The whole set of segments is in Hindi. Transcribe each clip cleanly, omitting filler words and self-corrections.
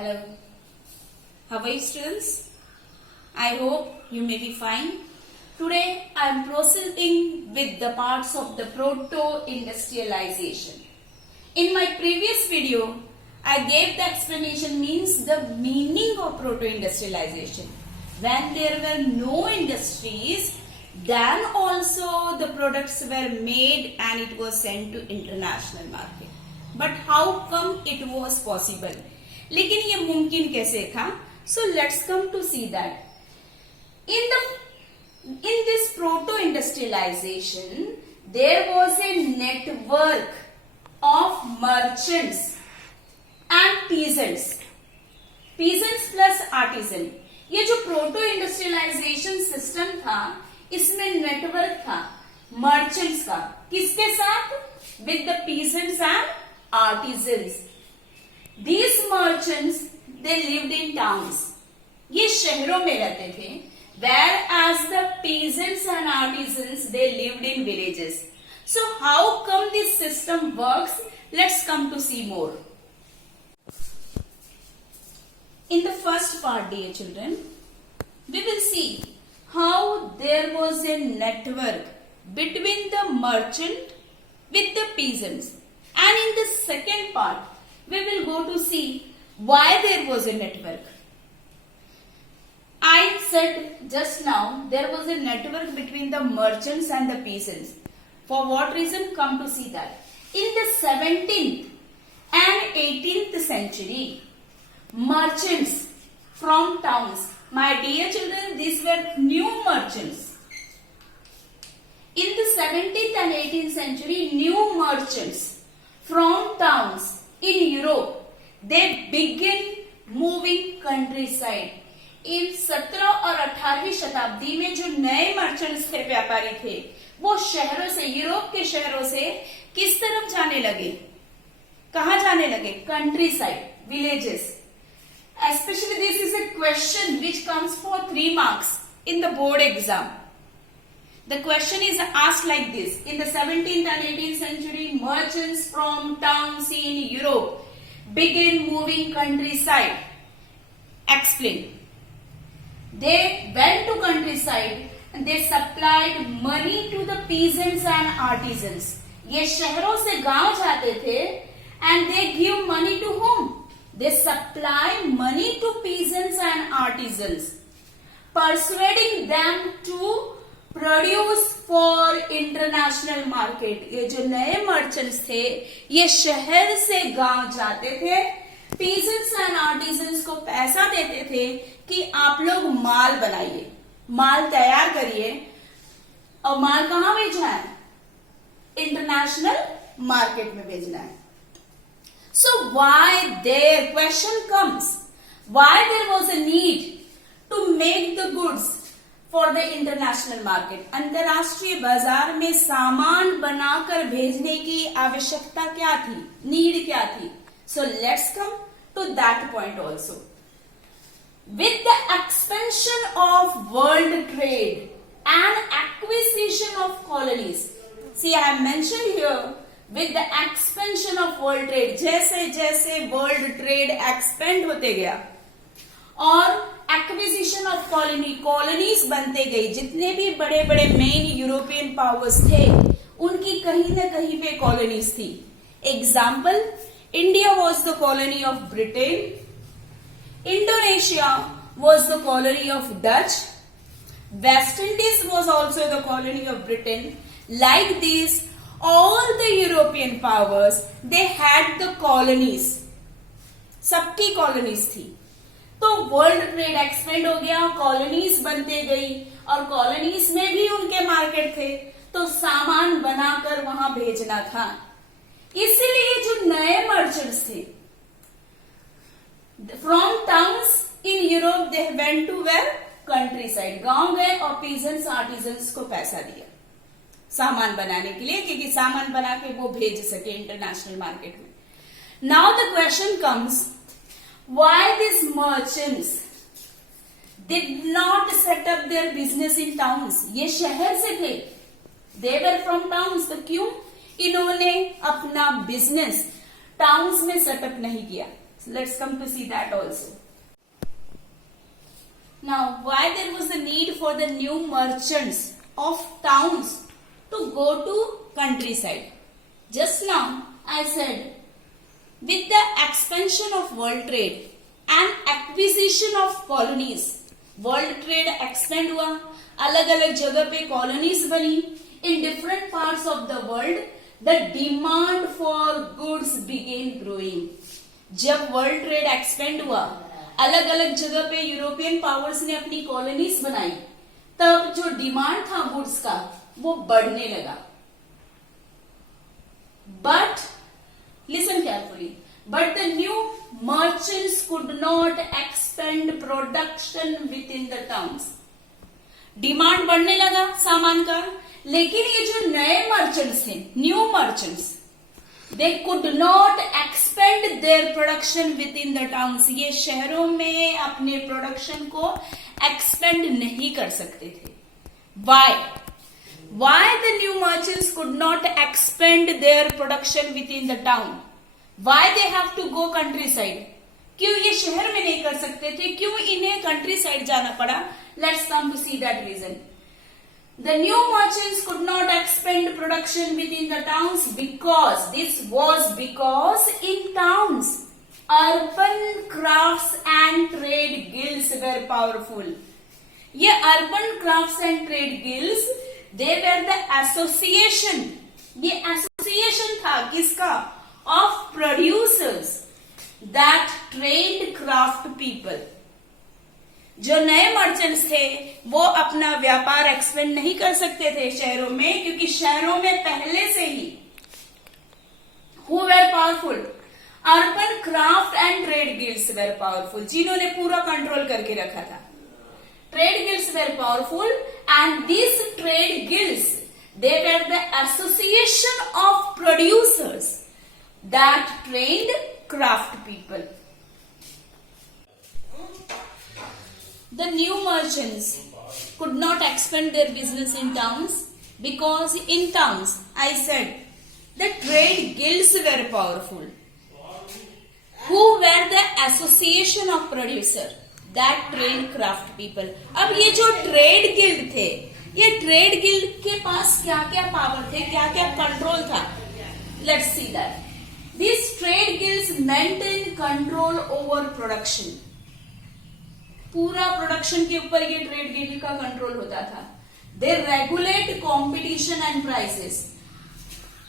Hello. How are you, students? I hope you may be fine. Today I am proceeding with the parts of the proto-industrialization. In my previous video, I gave the explanation means the meaning of proto-industrialization. When there were no industries, then also the products were made and it was sent to international market. But how come it was possible? लेकिन ये मुमकिन कैसे था? So let's come to see that. In this proto-industrialization, there was a network of merchants and peasants. Peasants plus artisan. ये जो प्रोटो-इंडस्ट्रियलाइजेशन सिस्टम था, इसमें नेटवर्क था मर्चेंट्स का. किसके साथ? With the peasants and artisans. These merchants, they lived in towns. ये शहरों में रहते थे. Whereas the peasants and artisans, they lived in villages. So how come this system works? Let's come to see more. In the first part, dear children, we will see how there was a network between the merchant with the peasants. And in the second part, we will go to see why there was a network. I said just now there was a network between the merchants and the peasants. For what reason? Come to see that. In the 17th and 18th century, merchants from towns, my dear children, these were new merchants. In the 17th and 18th century, new merchants from towns in Europe, they begin moving countryside. इन 17 और 18वीं शताब्दी में जो नए मर्चेंट्स थे, व्यापारी थे, वो शहरों से, यूरोप के शहरों से किस तरफ जाने लगे? कहाँ जाने लगे? Country side, villages. Especially this is a question which comes for 3 marks in the board exam. The question is asked like this. In the 17th and 18th century, merchants from towns in Europe began moving countryside. Explain. They went to countryside and they supplied money to the peasants and artisans. ये शहरों से गांव जाते थे and they give money to whom? They supply money to peasants and artisans, persuading them to produce for international market. ये जो नए मर्चेंट्स थे, ये शहर से गांव जाते थे, पीजेंट्स एंड आर्टिजन्स को पैसा देते थे कि आप लोग माल बनाइए, माल तैयार करिए, और माल कहां भेजना है? इंटरनेशनल मार्केट में भेजना है. So why there question comes, why there was a need to make the goods for the international market. अंतरराष्ट्रीय बाजार में सामान बनाकर भेजने की आवश्यकता क्या थी? नीड क्या थी? So let's come to that point also. With the expansion of world trade and acquisition of colonies. See I have mentioned here with the expansion of world trade. जैसे जैसे वर्ल्ड ट्रेड एक्सपेंड होते गया और एक्विजिशन ऑफ कॉलोनी, कॉलोनीज बनते गई. जितने भी बड़े बड़े मेन यूरोपियन पावर्स थे, उनकी कहीं न कहीं पे कॉलोनीज थी. Example, India was the colony of Britain, Indonesia was the colony of Dutch, West Indies was also the colony of Britain. Like this all the European powers, they had the colonies. सबकी कॉलोनीज थी. तो वर्ल्ड ट्रेड एक्सपेंड हो गया, कॉलोनीज बनते गई, और कॉलोनीज में भी उनके मार्केट थे, तो सामान बनाकर वहां भेजना था. इसीलिए जो नए मर्चेंट्स थे from towns in Europe, they went to where? Countryside. गांव गए और पीजेंट्स आर्टिजन्स को पैसा दिया सामान बनाने के लिए, क्योंकि सामान बना के वो भेज सके इंटरनेशनल मार्केट में. Now the question comes, why these merchants did not set up their business in towns? ये शहर से थे, they were from towns. तो क्यों इन्होंने अपना बिजनेस टाउन्स में सेटअप नहीं किया? Let's come to see that also. Now, why there was a need for the new merchants of towns to go to countryside? Just now I said, with the expansion of world trade and acquisition of colonies, world trade expand हुआ, अलग अलग जगह पे colonies बनी, in different parts of the world, the demand for goods began growing. जब वर्ल्ड ट्रेड एक्सपेंड हुआ, अलग अलग जगह पे यूरोपियन पावर्स ने अपनी कॉलोनीज बनाई, तब जो डिमांड था गुड्स का वो बढ़ने लगा. But listen carefully, but the new merchants could not expand production with in the towns. Demand बढ़ने लगा सामान का, लेकिन ये जो नए मर्चेंट्स थे, new merchants, they could not expand their production within the towns. ये शहरों में अपने प्रोडक्शन को एक्सपेंड नहीं कर सकते थे. Why the new merchants could not expand their production within the town? Why they have to go countryside? क्यों ये शहर में नहीं कर सकते थे? क्यों इन्हें countryside जाना पड़ा? Let's come to see that reason. The new merchants could not expand production within the towns because in towns, urban crafts and trade guilds were powerful. ये urban crafts and trade guilds, they were the association. ये association था किसका? Of producers that trained craft people. जो नए मर्चेंट्स थे वो अपना व्यापार एक्सपेंड नहीं कर सकते थे शहरों में, क्योंकि शहरों में पहले से ही who were powerful? Urban craft and trade guilds were powerful, जिन्होंने पूरा कंट्रोल करके रखा था. Trade guilds were powerful and this trade guilds, they were the association of producers that trained craft people. The new merchants could not expand their business in towns because in towns, I said, the trade guilds were powerful. Who were the association of producer that trained craft people. अब ये जो ट्रेड गिल्ड थे, ये ट्रेड गिल्ड के पास क्या क्या पावर थे, क्या क्या कंट्रोल था? Let's see that. These trade guilds maintain control over production. पूरा प्रोडक्शन के ऊपर ये ट्रेड गिल्ड का कंट्रोल होता था. They regulate competition and prices.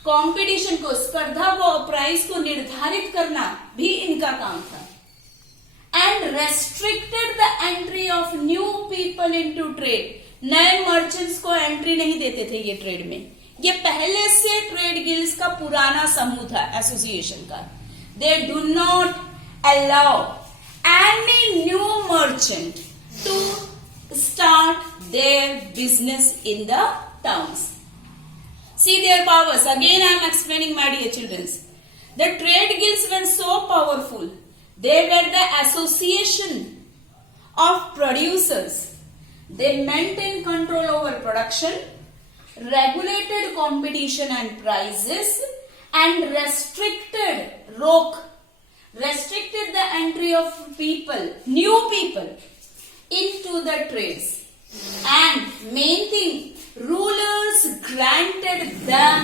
Competition को, स्पर्धा को, प्राइस को निर्धारित करना भी इनका काम था. And restricted the entry of new people into trade. नए मर्चेंट्स को एंट्री नहीं देते थे ये ट्रेड में. ये पहले से ट्रेड गिल्ड्स का पुराना समूह था, एसोसिएशन का. They do not allow any new merchant to start their business in the towns. See their powers. Again I am explaining, my dear children. The trade guilds were so powerful. They were the association of producers. They maintained control over production, regulated competition and prices, and restricted the entry of people, new people, into the trades. And main thing, rulers granted them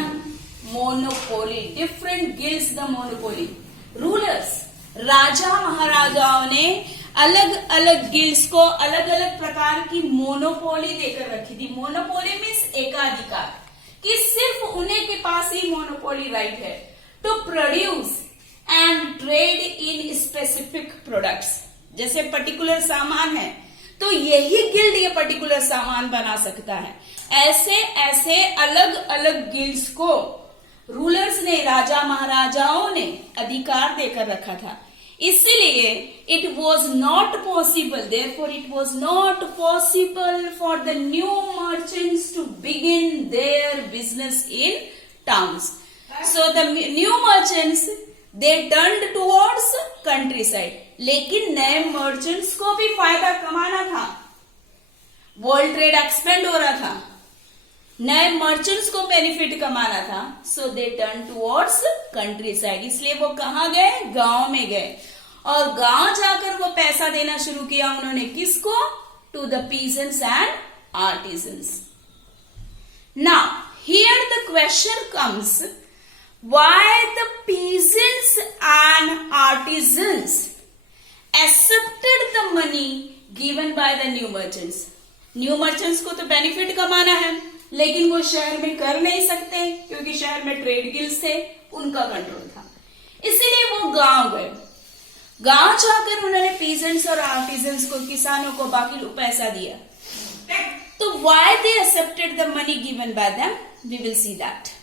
monopoly. Different guilds the monopoly. Rulers, राजा महाराजाओं ने अलग अलग गिल्ड्स को अलग अलग प्रकार की मोनोपोली देकर रखी थी. मोनोपोली मीन्स एकाधिकार, कि सिर्फ उन्हीं के पास ही मोनोपोली राइट है to produce and trade in specific products. जैसे पर्टिकुलर सामान है तो यही गिल्ड ये पर्टिकुलर सामान बना सकता है. ऐसे ऐसे अलग अलग गिल्ड्स को रूलर्स ने, राजा महाराजाओं ने अधिकार देकर रखा था. इसलिए it was not possible, therefore it was not possible for the new merchants to begin their business in towns. So the new merchants they turned towards countryside. लेकिन नए मर्चेंट्स को भी फायदा कमाना था. वर्ल्ड ट्रेड एक्सपेंड हो रहा था, नए मर्चेंट्स को बेनिफिट कमाना था. So they turn towards countryside. इसलिए वो कहां गए? गांव में गए. और गांव जाकर वो पैसा देना शुरू किया उन्होंने किसको? To the peasants and artisans. Now here the question comes, why the peasants and artisans accepted the money given by the new merchants. New merchants को तो बेनिफिट कमाना है, लेकिन वो शहर में कर नहीं सकते क्योंकि शहर में ट्रेड गिल्ड्स थे, उनका कंट्रोल था. इसीलिए वो गांव गए. गांव जाकर उन्होंने पीजेंट्स और आर्टिजन्स को, किसानों को बाकी को पैसा दिया. तो why they accepted the money given by them, we will see that.